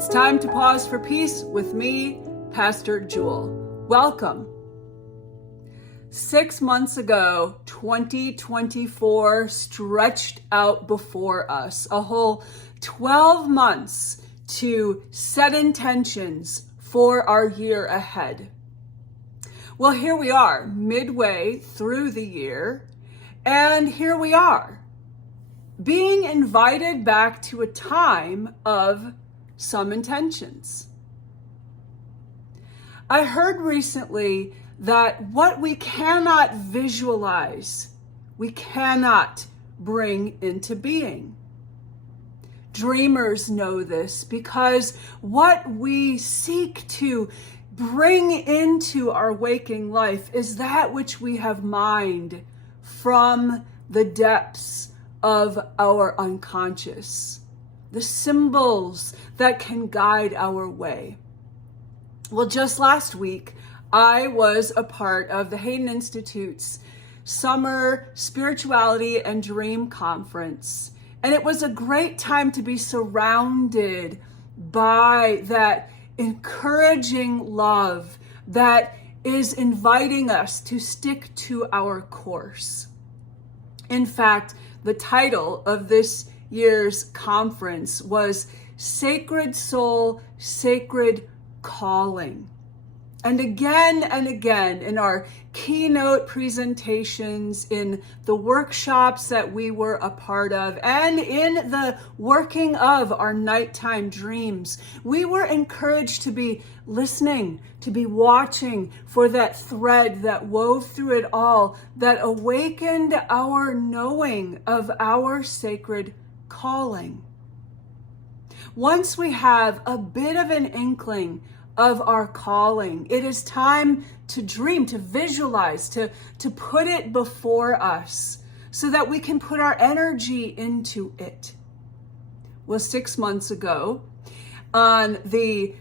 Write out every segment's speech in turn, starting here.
It's time to pause for peace with me, Pastor Jule. Welcome. 6 months ago, 2024 stretched out before us, a whole 12 months to set intentions for our year ahead. Well, here we are, midway through the year, and here we are, being invited back to a time of some intentions. I heard recently that what we cannot visualize, we cannot bring into being. Dreamers know this because what we seek to bring into our waking life is that which we have mined from the depths of our unconscious, the symbols that can guide our way. Well, just last week, I was a part of the Hayden Institute's Summer Spirituality and Dream Conference, and it was a great time to be surrounded by that encouraging love that is inviting us to stick to our course. In fact, the title of this year's conference was Sacred Soul, Sacred Calling. And again in our keynote presentations, in the workshops that we were a part of, and in the working of our nighttime dreams, we were encouraged to be listening, to be watching for that thread that wove through it all, that awakened our knowing of our sacred calling. Once we have a bit of an inkling of our calling, it is time to dream, to visualize, to put it before us so that we can put our energy into it. Well, 6 months ago, on the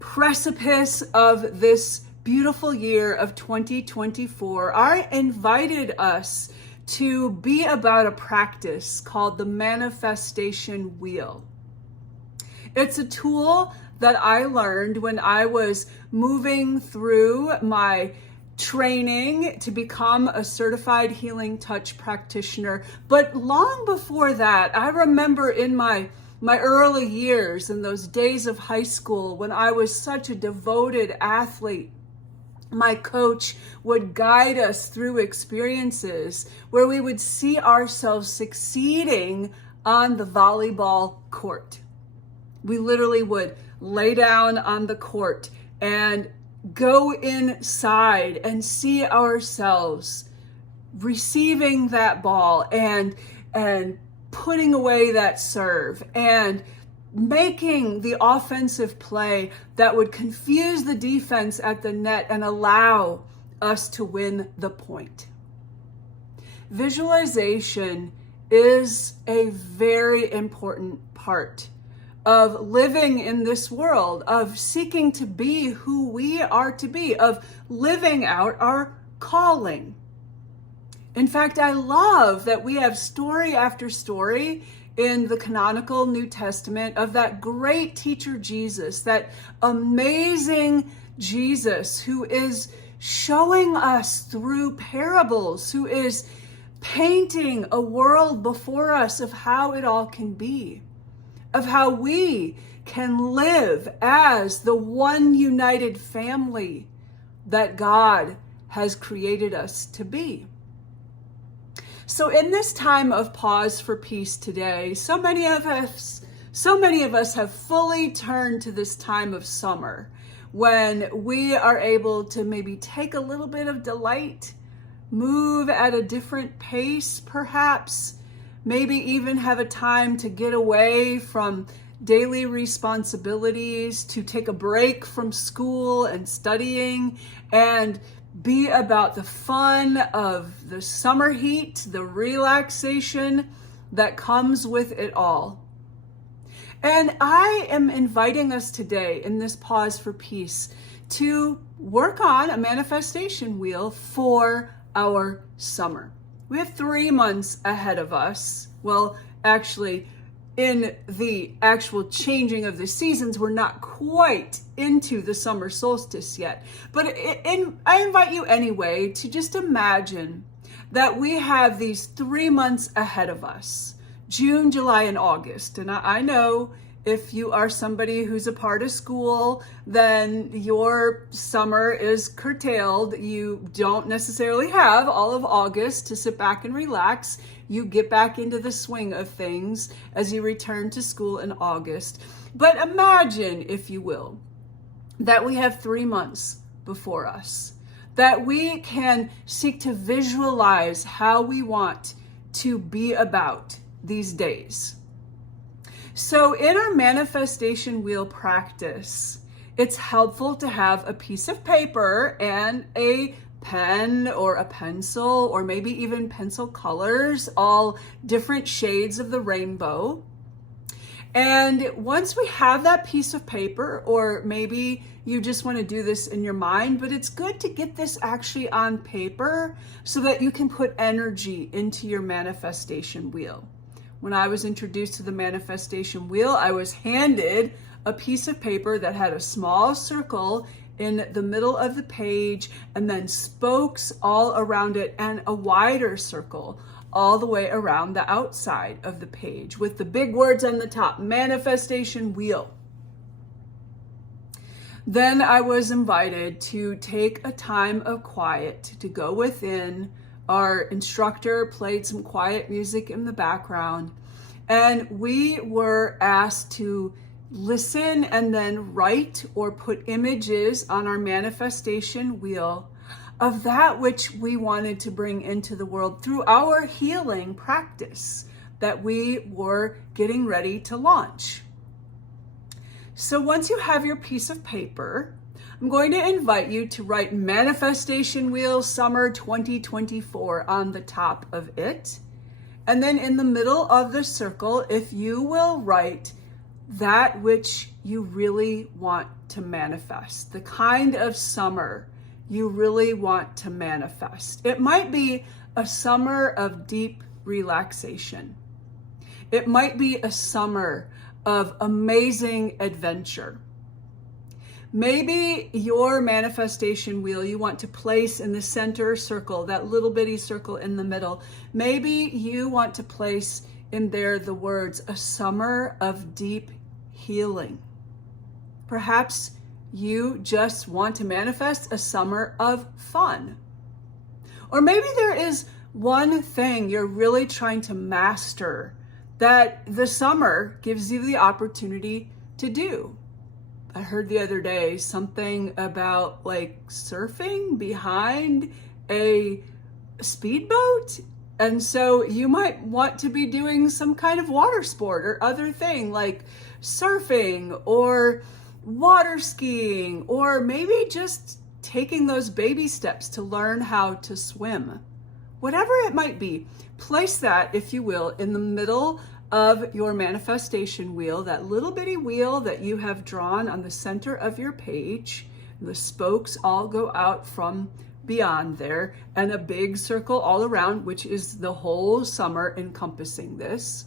precipice of this beautiful year of 2024, I invited us to be about a practice called the manifestation wheel. It's a tool that I learned when I was moving through my training to become a certified healing touch practitioner. But long before that, I remember in my early years, in those days of high school, when I was such a devoted athlete, my coach would guide us through experiences where we would see ourselves succeeding on the volleyball court. We literally would lay down on the court and go inside and see ourselves receiving that ball and putting away that serve and making the offensive play that would confuse the defense at the net and allow us to win the point. Visualization is a very important part of living in this world, of seeking to be who we are to be, of living out our calling. In fact, I love that we have story after story in the canonical New Testament of that great teacher Jesus, that amazing Jesus who is showing us through parables, who is painting a world before us of how it all can be, of how we can live as the one united family that God has created us to be. So in this time of pause for peace today, so many of us have fully turned to this time of summer when we are able to maybe take a little bit of delight, move at a different pace perhaps, maybe even have a time to get away from daily responsibilities, to take a break from school and studying and be about the fun of the summer heat, the relaxation that comes with it all. And I am inviting us today in this pause for peace to work on a manifestation wheel for our summer. We have 3 months ahead of us. Well, actually, in the actual changing of the seasons. We're not quite into the summer solstice yet. But I invite you anyway to just imagine that we have these 3 months ahead of us, June, July, and August. And I know if you are somebody who's a part of school, then your summer is curtailed. You don't necessarily have all of August to sit back and relax. You get back into the swing of things as you return to school in August. But imagine, if you will, that we have 3 months before us, that we can seek to visualize how we want to be about these days. So in our manifestation wheel practice, it's helpful to have a piece of paper and a pen or a pencil, or maybe even pencil colors, all different shades of the rainbow. And once we have that piece of paper, or maybe you just want to do this in your mind, but it's good to get this actually on paper so that you can put energy into your manifestation wheel. When I was introduced to the manifestation wheel, I was handed a piece of paper that had a small circle in the middle of the page, and then spokes all around it, and a wider circle all the way around the outside of the page with the big words on the top, manifestation wheel. Then I was invited to take a time of quiet to go within. Our instructor played some quiet music in the background, and we were asked to listen and then write or put images on our manifestation wheel of that which we wanted to bring into the world through our healing practice that we were getting ready to launch. So once you have your piece of paper, I'm going to invite you to write Manifestation Wheel Summer 2024 on the top of it. And then in the middle of the circle, if you will write that which you really want to manifest, the kind of summer you really want to manifest. It might be a summer of deep relaxation. It might be a summer of amazing adventure. Maybe your manifestation wheel you want to place in the center circle, that little bitty circle in the middle. Maybe you want to place in there the words, a summer of deep healing. Perhaps you just want to manifest a summer of fun. Or maybe there is one thing you're really trying to master that the summer gives you the opportunity to do. I heard the other day something about like surfing behind a speedboat. And so you might want to be doing some kind of water sport or other thing like surfing or water skiing, or maybe just taking those baby steps to learn how to swim. Whatever it might be, place that, if you will, in the middle of your manifestation wheel, that little bitty wheel that you have drawn on the center of your page. The spokes all go out from beyond there, and a big circle all around, which is the whole summer encompassing this.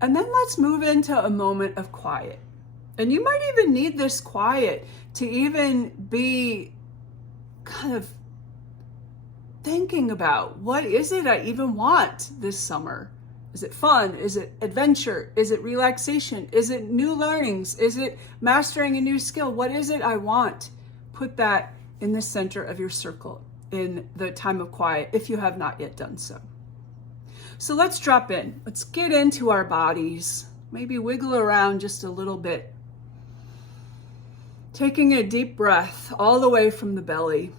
And then let's move into a moment of quiet. And you might even need this quiet to even be kind of thinking about, what is it I even want this summer? Is it fun? Is it adventure? Is it relaxation? Is it new learnings? Is it mastering a new skill? What is it I want? Put that in the center of your circle in the time of quiet if you have not yet done so. So let's drop in. Let's get into our bodies. Maybe wiggle around just a little bit. Taking a deep breath all the way from the belly.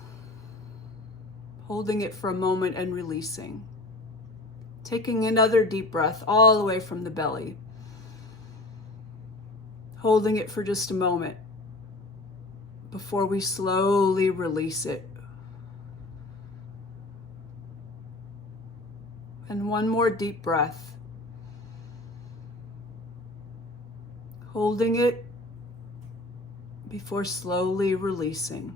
Holding it for a moment and releasing. Taking another deep breath all the way from the belly. Holding it for just a moment before we slowly release it. And one more deep breath. Holding it before slowly releasing.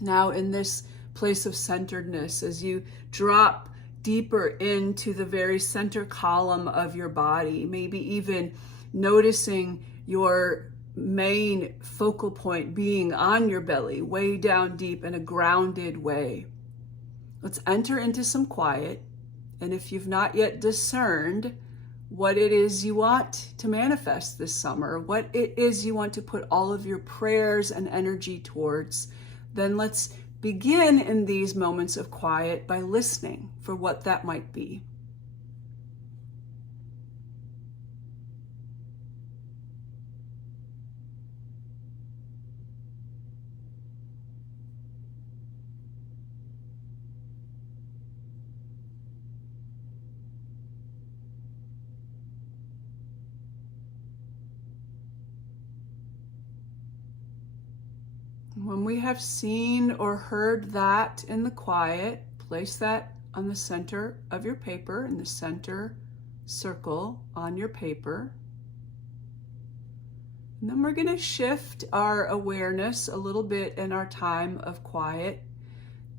Now in this place of centeredness, as you drop deeper into the very center column of your body, maybe even noticing your main focal point being on your belly, way down deep in a grounded way. Let's enter into some quiet. And if you've not yet discerned what it is you want to manifest this summer, what it is you want to put all of your prayers and energy towards, then let's begin in these moments of quiet by listening for what that might be. When we have seen or heard that in the quiet, place that on the center of your paper, in the center circle on your paper. And then we're going to shift our awareness a little bit in our time of quiet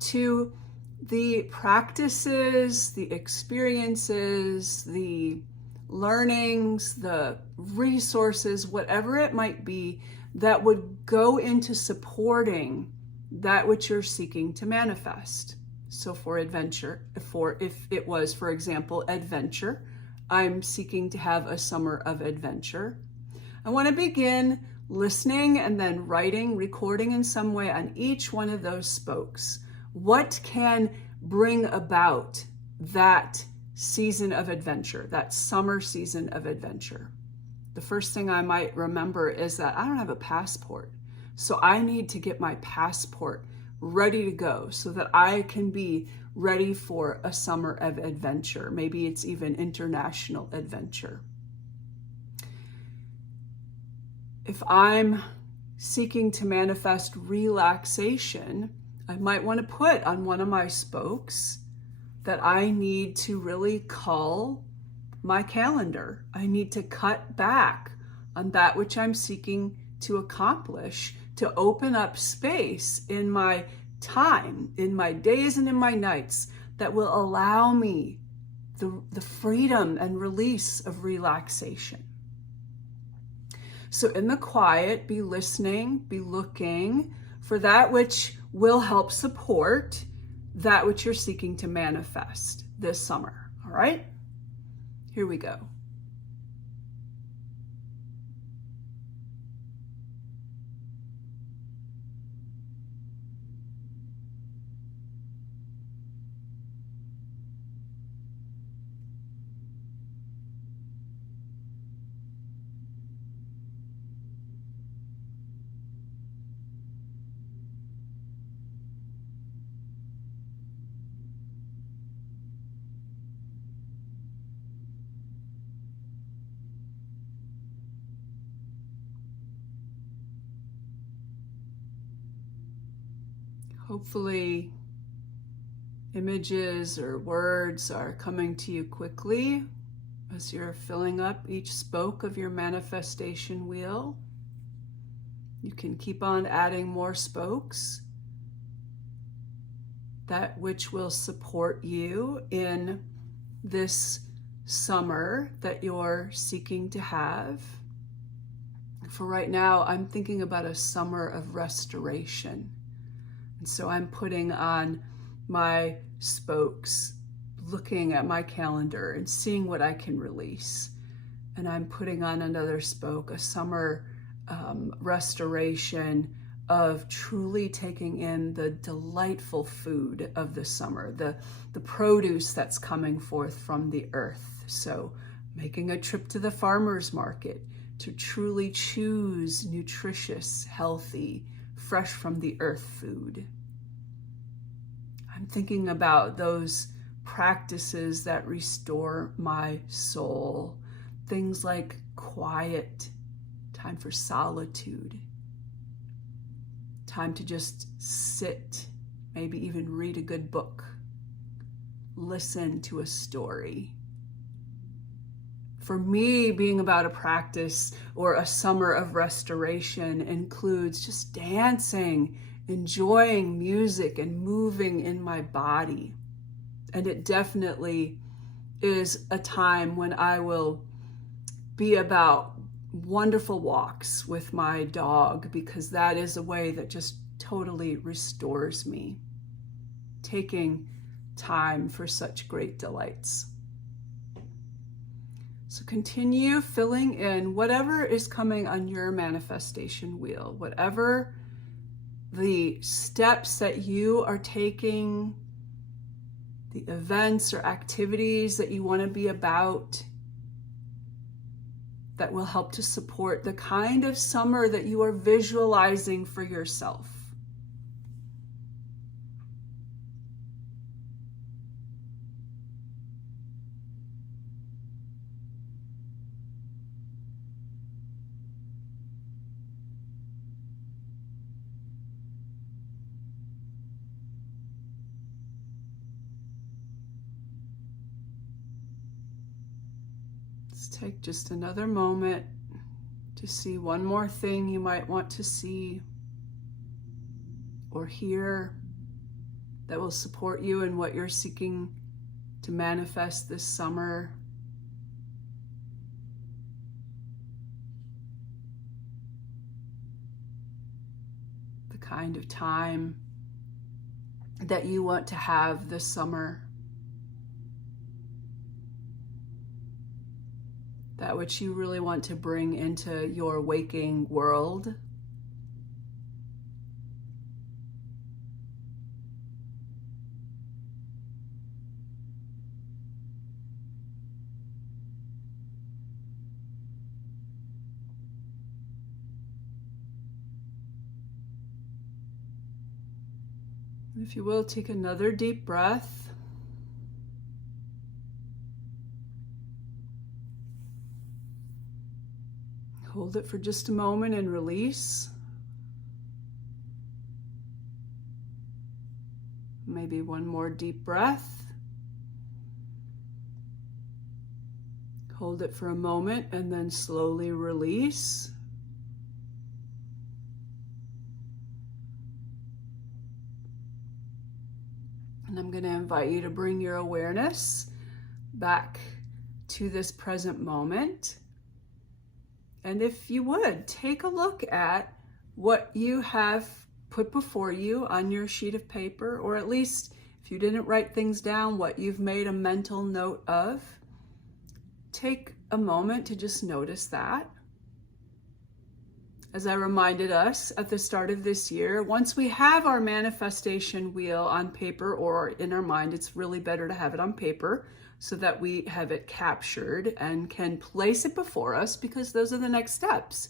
to the practices, the experiences, the learnings, the resources, whatever it might be, that would go into supporting that which you're seeking to manifest. So for adventure, if it was, for example, adventure, I'm seeking to have a summer of adventure. I want to begin listening and then writing, recording in some way on each one of those spokes. What can bring about that season of adventure, that summer season of adventure? The first thing I might remember is that I don't have a passport. So I need to get my passport ready to go so that I can be ready for a summer of adventure. Maybe it's even international adventure. If I'm seeking to manifest relaxation, I might want to put on one of my spokes that I need to really cull my calendar. I need to cut back on that which I'm seeking to accomplish, to open up space in my time, in my days and in my nights, that will allow me the freedom and release of relaxation. So in the quiet, be listening, be looking for that which will help support that which you're seeking to manifest this summer. All right? Here we go. Hopefully, images or words are coming to you quickly as you're filling up each spoke of your manifestation wheel. You can keep on adding more spokes, that which will support you in this summer that you're seeking to have. For right now, I'm thinking about a summer of restoration. And so I'm putting on my spokes, looking at my calendar and seeing what I can release. And I'm putting on another spoke, a summer restoration of truly taking in the delightful food of the summer, the produce that's coming forth from the earth. So making a trip to the farmer's market to truly choose nutritious, healthy, fresh from the earth food. I'm thinking about those practices that restore my soul. Things like quiet, time for solitude, time to just sit, maybe even read a good book, listen to a story. For me, being about a practice or a summer of restoration includes just dancing enjoying music and moving in my body. And it definitely is a time when I will be about wonderful walks with my dog, because that is a way that just totally restores me. Taking time for such great delights. So continue filling in whatever is coming on your manifestation wheel, whatever the steps that you are taking, the events or activities that you want to be about that will help to support the kind of summer that you are visualizing for yourself. Let's take just another moment to see one more thing you might want to see or hear that will support you in what you're seeking to manifest this summer. The kind of time that you want to have this summer. That which you really want to bring into your waking world. If you will, take another deep breath. Hold it for just a moment and release. Maybe one more deep breath. Hold it for a moment and then slowly release. And I'm going to invite you to bring your awareness back to this present moment. And if you would, take a look at what you have put before you on your sheet of paper, or at least if you didn't write things down, what you've made a mental note of. Take a moment to just notice that. As I reminded us at the start of this year, once we have our manifestation wheel on paper or in our mind, it's really better to have it on paper so that we have it captured and can place it before us, because those are the next steps.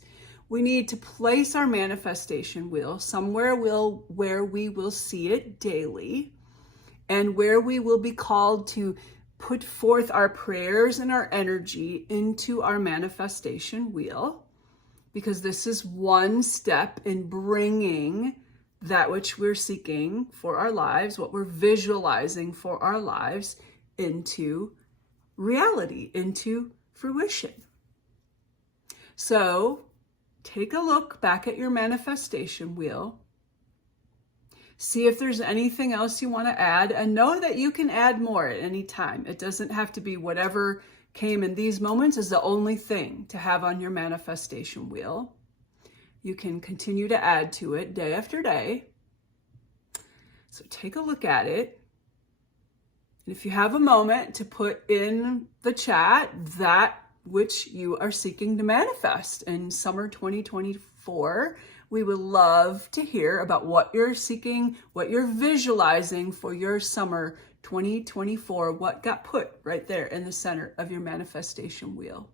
We need to place our manifestation wheel somewhere where we will see it daily, and where we will be called to put forth our prayers and our energy into our manifestation wheel, because this is one step in bringing that which we're seeking for our lives, what we're visualizing for our lives, into reality, into fruition. So take a look back at your manifestation wheel. See if there's anything else you want to add, and know that you can add more at any time. It doesn't have to be whatever came in these moments is the only thing to have on your manifestation wheel. You can continue to add to it day after day. So take a look at it. And if you have a moment to put in the chat that which you are seeking to manifest in summer 2024, we would love to hear about what you're seeking, what you're visualizing for your summer 2024, what got put right there in the center of your manifestation wheel.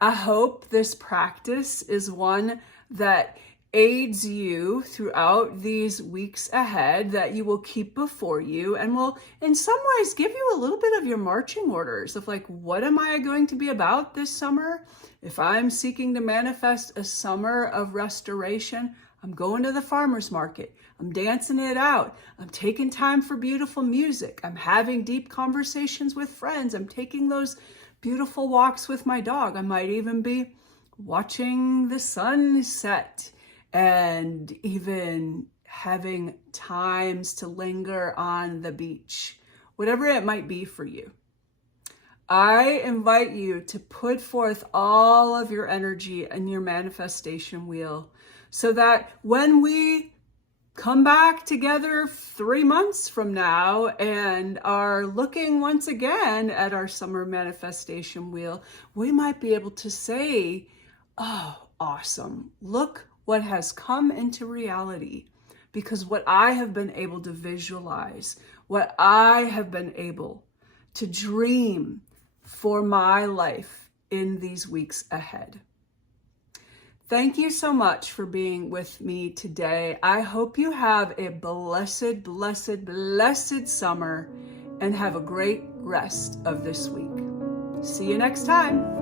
I hope this practice is one that aids you throughout these weeks ahead, that you will keep before you, and will in some ways give you a little bit of your marching orders of like, what am I going to be about this summer? If I'm seeking to manifest a summer of restoration, I'm going to the farmer's market. I'm dancing it out. I'm taking time for beautiful music. I'm having deep conversations with friends. I'm taking those beautiful walks with my dog. I might even be watching the sun set and even having times to linger on the beach, whatever it might be for you. I invite you to put forth all of your energy in your manifestation wheel so that when we come back together 3 months from now and are looking once again at our summer manifestation wheel, we might be able to say, oh, awesome. Look what has come into reality, because what I have been able to visualize, what I have been able to dream for my life in these weeks ahead. Thank you so much for being with me today. I hope you have a blessed, blessed, blessed summer and have a great rest of this week. See you next time.